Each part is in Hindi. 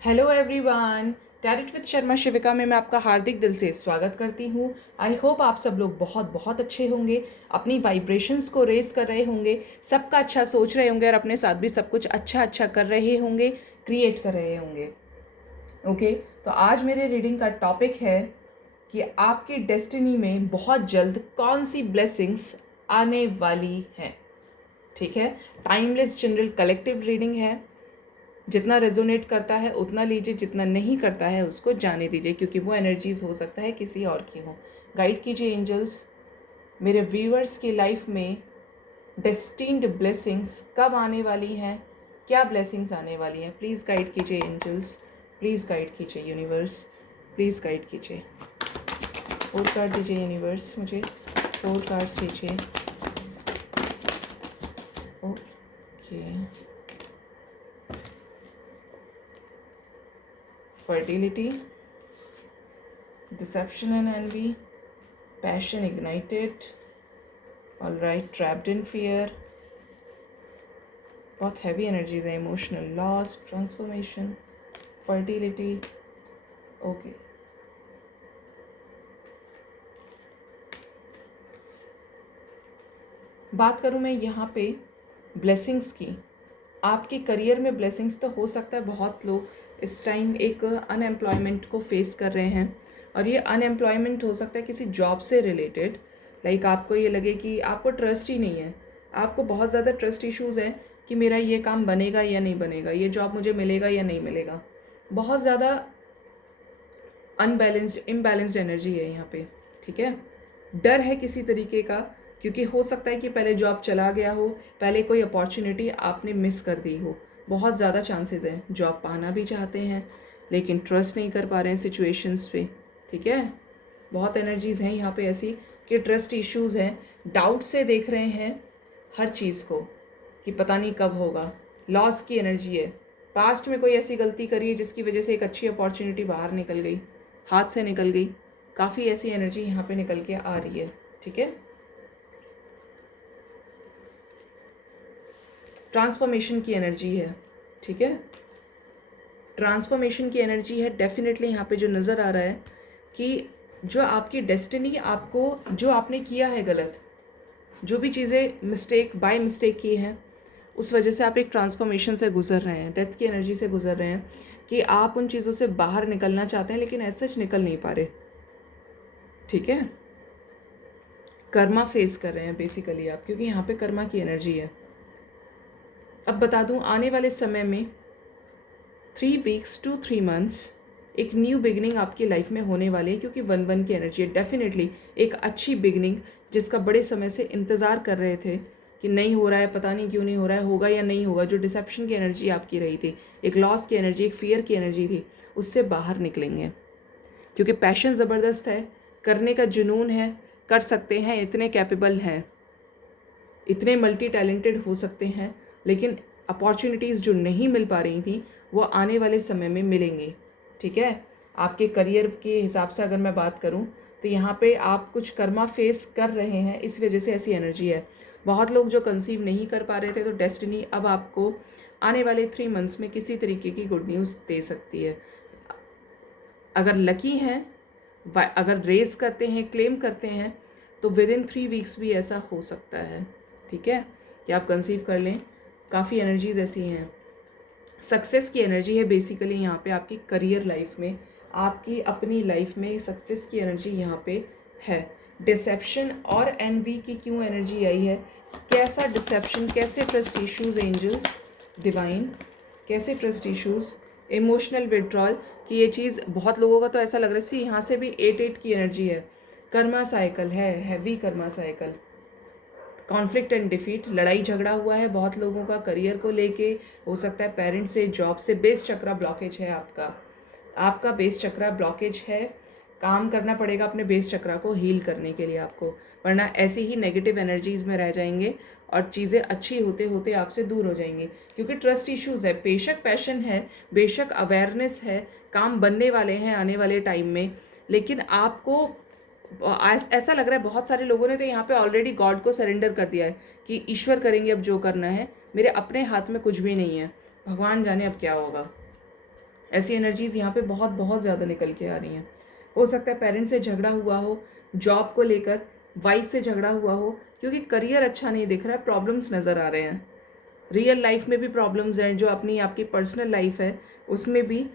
Hello everyone, tarot with Sharma Shivika में मैं आपका हार्दिक दिल से स्वागत करती हूँ। आई होप आप सब लोग बहुत बहुत अच्छे होंगे, अपनी वाइब्रेशंस को रेज कर रहे होंगे, सबका अच्छा सोच रहे होंगे और अपने साथ भी सब कुछ अच्छा अच्छा कर रहे होंगे, क्रिएट कर रहे होंगे। ओके, तो आज मेरे रीडिंग का टॉपिक है कि आपकी डेस्टिनी में बहुत जल्द कौन सी ब्लेसिंग्स आने वाली हैं। ठीक है, टाइमलेस जनरल कलेक्टिव रीडिंग है। जितना रेजोनेट करता है उतना लीजिए, जितना नहीं करता है उसको जाने दीजिए, क्योंकि वो एनर्जीज हो सकता है किसी और की हो। गाइड कीजिए एंजल्स, मेरे व्यूअर्स की लाइफ में डेस्टिन्ड ब्लेसिंग्स कब आने वाली हैं, क्या ब्लेसिंग्स आने वाली हैं। प्लीज़ गाइड कीजिए एंजल्स, प्लीज़ गाइड कीजिए यूनिवर्स, प्लीज़ गाइड कीजिए। 4 कार्ड दीजिए यूनिवर्स, मुझे 4 कार्ड्स दीजिए। Okay, fertility, deception and envy, passion ignited, all right, trapped in fear, बहुत हैवी एनर्जीज है, emotional loss, transformation, fertility. Okay, बात करूँ मैं यहाँ पे ब्लेसिंग्स की, आपके करियर में ब्लेसिंग्स तो हो सकता है। बहुत लोग इस टाइम एक अनएम्प्लॉयमेंट को फेस कर रहे हैं, और ये अनएम्प्लॉयमेंट हो सकता है किसी जॉब से रिलेटेड। लाइक आपको ये लगे कि आपको ट्रस्ट ही नहीं है, आपको बहुत ज़्यादा ट्रस्ट इश्यूज़ हैं कि मेरा ये काम बनेगा या नहीं बनेगा, ये जॉब मुझे मिलेगा या नहीं मिलेगा। बहुत ज़्यादा अनबैलेंस्ड इम्बैलेंस्ड एनर्जी है यहाँ पे। ठीक है, डर है किसी तरीके का, क्योंकि हो सकता है कि पहले जॉब चला गया हो, पहले कोई अपॉर्चुनिटी आपने मिस कर दी हो। बहुत ज़्यादा चांसेस हैं, जॉब पाना भी चाहते हैं लेकिन ट्रस्ट नहीं कर पा रहे हैं सिचुएशंस पे। ठीक है, बहुत एनर्जीज़ हैं यहाँ पे ऐसी कि ट्रस्ट इश्यूज़ हैं, डाउट से देख रहे हैं हर चीज़ को कि पता नहीं कब होगा। लॉस की एनर्जी है, पास्ट में कोई ऐसी गलती करी है जिसकी वजह से एक अच्छी अपॉर्चुनिटी बाहर निकल गई, हाथ से निकल गई। काफ़ी ऐसी एनर्जी यहाँ पे निकल के आ रही है। ठीक है, ट्रांसफॉर्मेशन की एनर्जी है। ठीक है, ट्रांसफॉर्मेशन की एनर्जी है डेफिनेटली। यहाँ पे जो नज़र आ रहा है कि जो आपकी डेस्टिनी, आपको जो आपने किया है गलत, जो भी चीज़ें मिस्टेक बाय मिस्टेक की हैं, उस वजह से आप एक ट्रांसफॉर्मेशन से गुजर रहे हैं, डेथ की एनर्जी से गुजर रहे हैं कि आप उन चीज़ों से बाहर निकलना चाहते हैं लेकिन ऐसा सच निकल नहीं पा रहे। ठीक है, कर्मा फेस कर रहे हैं बेसिकली आप, क्योंकि यहाँ पे कर्मा की एनर्जी है। अब बता दूं, आने वाले समय में 3 वीक्स to 3 मंथ्स एक न्यू बिगनिंग आपकी लाइफ में होने वाली है, क्योंकि 1-1 की एनर्जी है। डेफिनेटली एक अच्छी बिगनिंग जिसका बड़े समय से इंतज़ार कर रहे थे कि नहीं हो रहा है, पता नहीं क्यों नहीं हो रहा है, होगा या नहीं होगा। जो डिसेप्शन की एनर्जी आपकी रही थी, एक लॉस की एनर्जी, एक फियर की एनर्जी थी, उससे बाहर निकलेंगे, क्योंकि पैशन ज़बरदस्त है, करने का जुनून है, कर सकते हैं, इतने कैपेबल हैं, इतने मल्टी टैलेंटेड हो सकते हैं। लेकिन अपॉर्चुनिटीज़ जो नहीं मिल पा रही थी वो आने वाले समय में मिलेंगी। ठीक है, आपके करियर के हिसाब से अगर मैं बात करूं तो यहाँ पे आप कुछ कर्मा फेस कर रहे हैं, इस वजह से ऐसी एनर्जी है। बहुत लोग जो कंसीव नहीं कर पा रहे थे, तो डेस्टिनी अब आपको आने वाले 3 मंथ्स में किसी तरीके की गुड न्यूज़ दे सकती है। अगर लकी हैं, अगर रेस करते हैं, क्लेम करते हैं, तो विद इन 3 वीक्स भी ऐसा हो सकता है। ठीक है, कि आप कंसीव कर लें। काफ़ी एनर्जीज ऐसी हैं, सक्सेस की एनर्जी है बेसिकली यहाँ पे आपकी करियर लाइफ में, आपकी अपनी लाइफ में सक्सेस की एनर्जी यहाँ पे है। डिसेप्शन और एनवी की क्यों एनर्जी आई है, कैसा डिसेप्शन, कैसे ट्रस्ट इश्यूज एंजल्स डिवाइन, कैसे ट्रस्ट इश्यूज, इमोशनल विड्रॉल की ये चीज़ बहुत लोगों का तो ऐसा लग रहा है। सी यहाँ से भी 8-8 की एनर्जी है, कर्मा साइकिल है, heavy Karma cycle, conflict and defeat, लड़ाई झगड़ा हुआ है बहुत लोगों का करियर को लेके, हो सकता है पेरेंट्स से, जॉब से। बेस चक्रा ब्लॉकेज है आपका, आपका बेस चक्रा ब्लॉकेज है। काम करना पड़ेगा अपने बेस चक्रा को हील करने के लिए आपको, वरना ऐसी ही नेगेटिव एनर्जीज़ में रह जाएंगे और चीज़ें अच्छी होते होते आपसे दूर हो जाएंगी, क्योंकि ट्रस्ट इश्यूज़ है। बेशक पैशन है, बेशक अवेयरनेस है, काम बनने वाले हैं आने वाले टाइम में, लेकिन आपको ऐसा लग रहा है बहुत सारे लोगों ने तो यहाँ पे ऑलरेडी गॉड को सरेंडर कर दिया है कि ईश्वर करेंगे अब जो करना है, मेरे अपने हाथ में कुछ भी नहीं है, भगवान जाने अब क्या होगा। ऐसी एनर्जीज़ यहाँ पे बहुत बहुत ज़्यादा निकल के आ रही हैं। हो सकता है पेरेंट्स से झगड़ा हुआ हो, जॉब को लेकर वाइफ से झगड़ा हुआ हो, क्योंकि करियर अच्छा नहीं दिख रहा है, प्रॉब्लम्स नज़र आ रहे हैं। रियल लाइफ में भी प्रॉब्लम्स हैं, जो अपनी आपकी पर्सनल लाइफ है उसमें भी,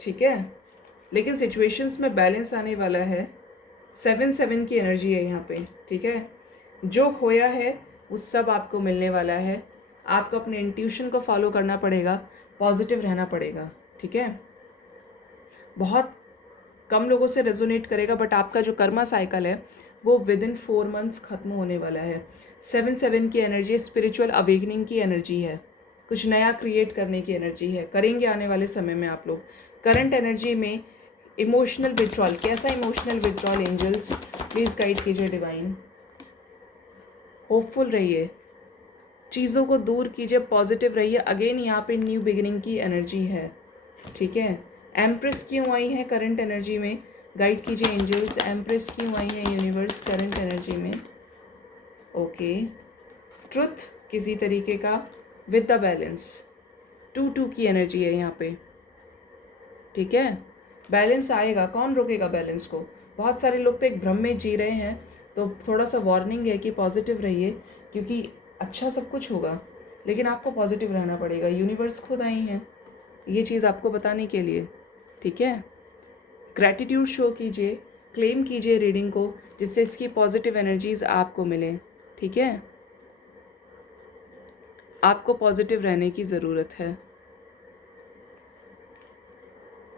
ठीक है। लेकिन सिचुएशंस में बैलेंस आने वाला है। 7-7 की एनर्जी है यहाँ पे, ठीक है। जो खोया है वो सब आपको मिलने वाला है। आपको अपने इंट्यूशन को फॉलो करना पड़ेगा, पॉजिटिव रहना पड़ेगा, ठीक है। बहुत कम लोगों से रेजोनेट करेगा, बट आपका जो कर्मा साइकिल है वो विद इन 4 मंथ्स ख़त्म होने वाला है। 7-7 की एनर्जी स्पिरिचुअल अवेकनिंग की एनर्जी है, कुछ नया क्रिएट करने की एनर्जी है, करेंगे आने वाले समय में आप लोग। करंट एनर्जी में इमोशनल विड्रॉल, कैसा emotional withdrawal angels please guide कीजिए डिवाइन। होपफुल रहिए, चीज़ों को दूर कीजिए, पॉजिटिव रहिए। अगेन यहाँ पे न्यू बिगिनिंग की एनर्जी है, ठीक है। एम्प्रेस क्यों आई है करंट एनर्जी में, गाइड कीजिए एंजल्स। एम्प्रेस क्यों आई है यूनिवर्स करंट एनर्जी में? ओके, ट्रुथ किसी तरीके का विद द बैलेंस, 2-2 की एनर्जी है यहाँ पे, ठीक है। बैलेंस आएगा, कौन रोकेगा बैलेंस को? बहुत सारे लोग तो एक भ्रम में जी रहे हैं, तो थोड़ा सा वार्निंग है कि पॉजिटिव रहिए, क्योंकि अच्छा सब कुछ होगा, लेकिन आपको पॉजिटिव रहना पड़ेगा। यूनिवर्स खुद आई हैं ये चीज़ आपको बताने के लिए, ठीक है। ग्रैटिट्यूड शो कीजिए, क्लेम कीजिए रीडिंग को, जिससे इसकी पॉजिटिव एनर्जीज आपको मिले, ठीक है। आपको पॉजिटिव रहने की ज़रूरत है,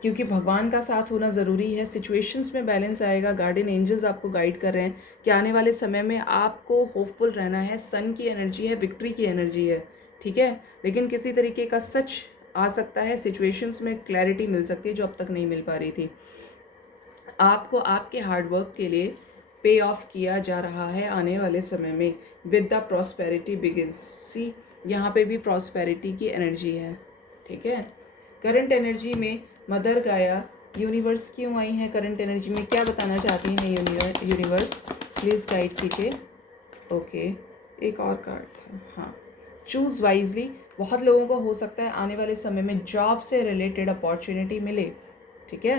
क्योंकि भगवान का साथ होना ज़रूरी है। सिचुएशंस में बैलेंस आएगा। गार्डियन एंजल्स आपको गाइड कर रहे हैं कि आने वाले समय में आपको होपफुल रहना है। सन की एनर्जी है, विक्ट्री की एनर्जी है, ठीक है। लेकिन किसी तरीके का सच आ सकता है, सिचुएशंस में क्लैरिटी मिल सकती है जो अब तक नहीं मिल पा रही थी। आपको आपके हार्डवर्क के लिए पे ऑफ किया जा रहा है आने वाले समय में। विद द प्रॉस्पेरिटी बिगिंस, सी यहाँ पे भी प्रॉस्पेरिटी की एनर्जी है, ठीक है। करंट एनर्जी में मदर गाया यूनिवर्स क्यों आई है करंट एनर्जी में, क्या बताना चाहती हैं यूनिवर्स प्लीज़ गाइड कीजिए। ओके, एक और कार्ड था, हाँ, चूज़ वाइजली। बहुत लोगों को हो सकता है आने वाले समय में जॉब से रिलेटेड अपॉर्चुनिटी मिले, ठीक है।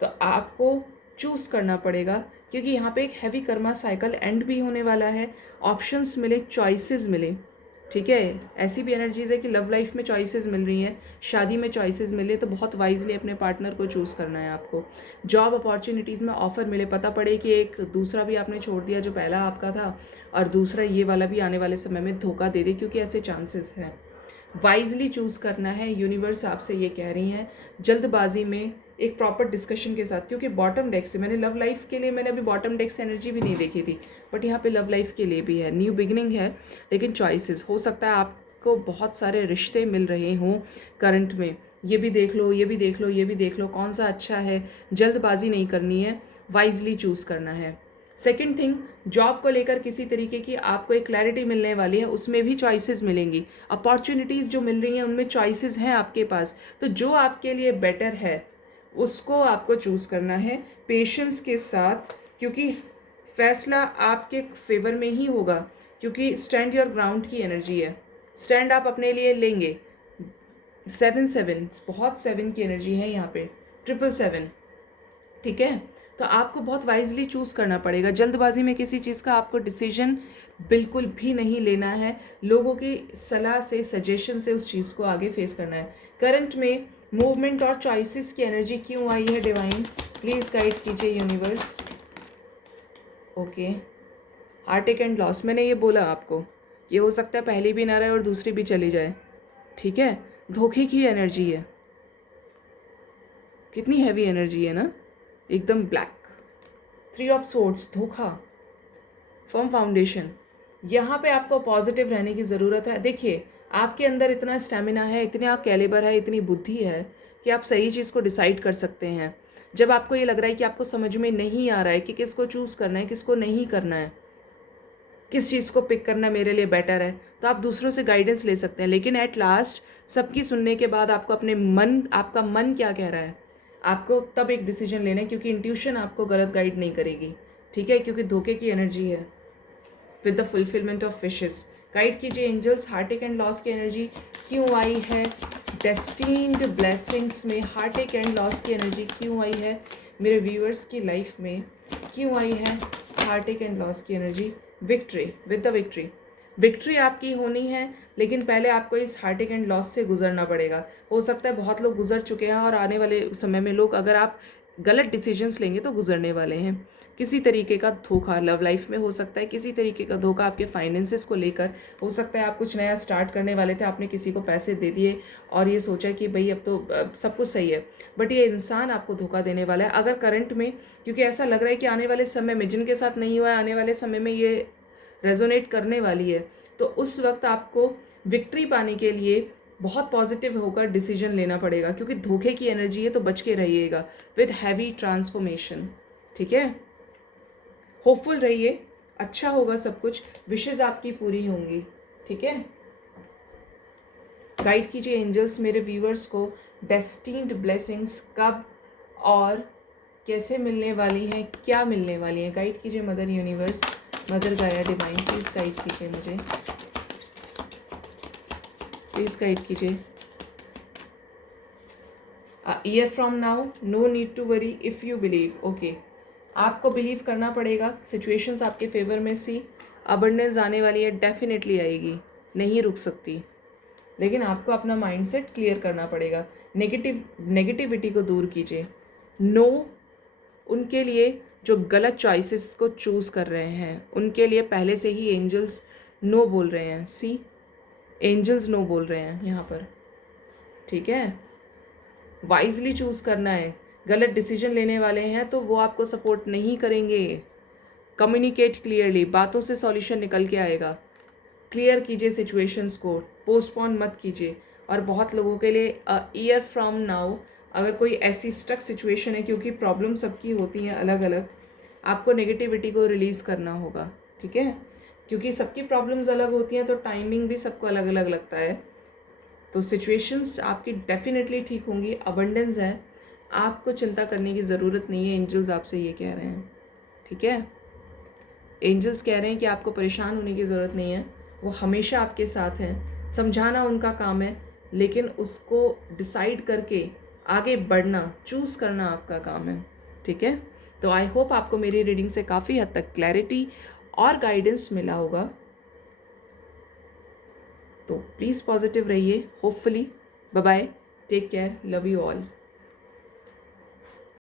तो आपको चूज़ करना पड़ेगा, क्योंकि यहाँ पे एक हैवी कर्मा साइकिल एंड भी होने वाला है। ऑप्शंस मिले, चॉइसेस मिले, ठीक है। ऐसी भी एनर्जीज़ है कि लव लाइफ में चॉइसेस मिल रही हैं, शादी में चॉइसेस मिले, तो बहुत वाइजली अपने पार्टनर को चूज़ करना है आपको। जॉब अपॉर्चुनिटीज़ में ऑफ़र मिले, पता पड़े कि एक दूसरा भी आपने छोड़ दिया जो पहला आपका था, और दूसरा ये वाला भी आने वाले समय में धोखा दे दे, क्योंकि ऐसे चांसेस हैं। वाइजली चूज़ करना है। यूनिवर्स आपसे ये कह रही हैं, जल्दबाजी में एक प्रॉपर डिस्कशन के साथ, क्योंकि बॉटम डेक से मैंने लव लाइफ के लिए, मैंने अभी बॉटम डेक से एनर्जी भी नहीं देखी थी, बट यहाँ पे लव लाइफ के लिए भी है, न्यू बिगिनिंग है, लेकिन चॉइसेस हो सकता है आपको बहुत सारे रिश्ते मिल रहे हों करंट में। ये भी देख लो, ये भी देख लो, ये भी देख लो, कौन सा अच्छा है। जल्दबाजी नहीं करनी है, वाइजली चूज़ करना है। सेकेंड थिंग, जॉब को लेकर किसी तरीके की आपको एक क्लैरिटी मिलने वाली है, उसमें भी चॉइसेस मिलेंगी। अपॉर्चुनिटीज़ जो मिल रही हैं उनमें चॉइसेस हैं आपके पास, तो जो आपके लिए बेटर है उसको आपको चूज़ करना है पेशेंस के साथ, क्योंकि फैसला आपके फेवर में ही होगा, क्योंकि स्टैंड योर ग्राउंड की एनर्जी है। स्टैंड आप अपने लिए लेंगे। 7-7 बहुत 7 की एनर्जी है यहाँ पे, 777, ठीक है। तो आपको बहुत वाइजली चूज़ करना पड़ेगा। जल्दबाजी में किसी चीज़ का आपको डिसीजन बिल्कुल भी नहीं लेना है। लोगों की सलाह से, सजेशन से उस चीज़ को आगे फेस करना है। करंट में मूवमेंट और चॉइसेस की एनर्जी क्यों आई है डिवाइन, प्लीज़ गाइड कीजिए universe. Okay, Heartect and loss, मैंने ये बोला आपको, ये हो सकता है पहली भी ना रहे और दूसरी भी चली जाए, ठीक है। धोखे की एनर्जी है, कितनी हैवी एनर्जी है ना, एकदम ब्लैक। 3 ऑफ सोर्ड्स, धोखा, फर्म फाउंडेशन। यहाँ पे आपको पॉजिटिव रहने की ज़रूरत है। देखिए, आपके अंदर इतना स्टेमिना है, इतना कैलिबर है, इतनी बुद्धि है कि आप सही चीज़ को डिसाइड कर सकते हैं। जब आपको ये लग रहा है कि आपको समझ में नहीं आ रहा है कि किसको चूज़ करना है, किसको नहीं करना है, किस चीज़ को पिक करना मेरे लिए बेटर है, तो आप दूसरों से गाइडेंस ले सकते हैं। लेकिन एट लास्ट सबकी सुनने के बाद आपको अपने आपका मन क्या कह रहा है, आपको तब एक डिसीजन लेना है, क्योंकि इंट्यूशन आपको गलत गाइड नहीं करेगी, ठीक है, क्योंकि धोखे की एनर्जी है। With the fulfilment of wishes, guide कीजिए एंजल्स, हार्टेक एंड लॉस की एनर्जी क्यों आई है डेस्टिन्ड ब्लेसिंग्स में हार्ट एंड लॉस की एनर्जी क्यों आई है मेरे व्यूअर्स की लाइफ में? क्यों आई है हार्ट एंड लॉस की energy? Victory, with the victory. Victory आपकी होनी है, लेकिन पहले आपको इस हार्ट एंड लॉस से गुजरना पड़ेगा। हो सकता है बहुत लोग गुजर चुके हैं और आने वाले समय में लोग, अगर आप गलत डिसीजंस लेंगे तो गुजरने वाले हैं। किसी तरीके का धोखा लव लाइफ में हो सकता है, किसी तरीके का धोखा आपके फाइनेंसेस को लेकर हो सकता है। आप कुछ नया स्टार्ट करने वाले थे, आपने किसी को पैसे दे दिए और ये सोचा कि भाई अब तो सब कुछ सही है, बट ये इंसान आपको धोखा देने वाला है। अगर करंट में, क्योंकि ऐसा लग रहा है कि आने वाले समय में जिनके साथ नहीं हुआ है, आने वाले समय में ये रेजोनेट करने वाली है, तो उस वक्त आपको विक्ट्री पाने के लिए बहुत पॉजिटिव होकर डिसीजन लेना पड़ेगा, क्योंकि धोखे की एनर्जी है, तो बच के रहिएगा विद हैवी ट्रांसफॉर्मेशन। ठीक है, होपफुल रहिए, अच्छा होगा सब कुछ, विशेज़ आपकी पूरी होंगी। ठीक है, गाइड कीजिए एंजल्स मेरे व्यूअर्स को, डेस्टिन्ड ब्लेसिंग्स कब और कैसे मिलने वाली हैं, क्या मिलने वाली हैं? गाइड कीजिए mother universe, mother Gaia divine, please guide कीजिए मुझे, प्लीज़ गाइड कीजिए। Year from now, no need to worry if you believe. Okay, आपको बिलीव करना पड़ेगा, सिचुएशंस आपके फेवर में सी, अबंडेंस आने वाली है, डेफिनेटली आएगी, नहीं रुक सकती, लेकिन आपको अपना माइंडसेट क्लियर करना पड़ेगा। नेगेटिविटी को दूर कीजिए। नो उनके लिए जो गलत चॉइसेस को चूज़ कर रहे हैं, उनके लिए पहले से ही एंजल्स नो बोल रहे हैं। सी, एंजल्स नो बोल रहे हैं यहाँ पर। ठीक है, वाइजली चूज़ करना है। गलत डिसीजन लेने वाले हैं तो वो आपको सपोर्ट नहीं करेंगे। कम्युनिकेट क्लियरली, बातों से सॉल्यूशन निकल के आएगा। क्लियर कीजिए सिचुएशंस को, पोस्टपोन मत कीजिए। और बहुत लोगों के लिए ईयर फ्रॉम नाउ, अगर कोई ऐसी स्टक सिचुएशन है, क्योंकि प्रॉब्लम सबकी होती हैं अलग अलग, आपको नेगेटिविटी को रिलीज़ करना होगा। ठीक है, क्योंकि सबकी प्रॉब्लम्स अलग होती हैं, तो टाइमिंग भी सबको अलग अलग लगता है। तो सिचुएशंस आपकी डेफिनेटली ठीक होंगी, अबंडेंस है, आपको चिंता करने की ज़रूरत नहीं है। एंजल्स आपसे ये कह रहे हैं। ठीक है, एंजल्स कह रहे हैं कि आपको परेशान होने की ज़रूरत नहीं है, वो हमेशा आपके साथ हैं। समझाना उनका काम है, लेकिन उसको डिसाइड करके आगे बढ़ना, चूज़ करना आपका काम है। ठीक है, तो आई होप आपको मेरी रीडिंग से काफ़ी हद तक क्लैरिटी और गाइडेंस मिला होगा। तो प्लीज़ पॉजिटिव रहिए, hopefully. Bye bye, take care, love you all.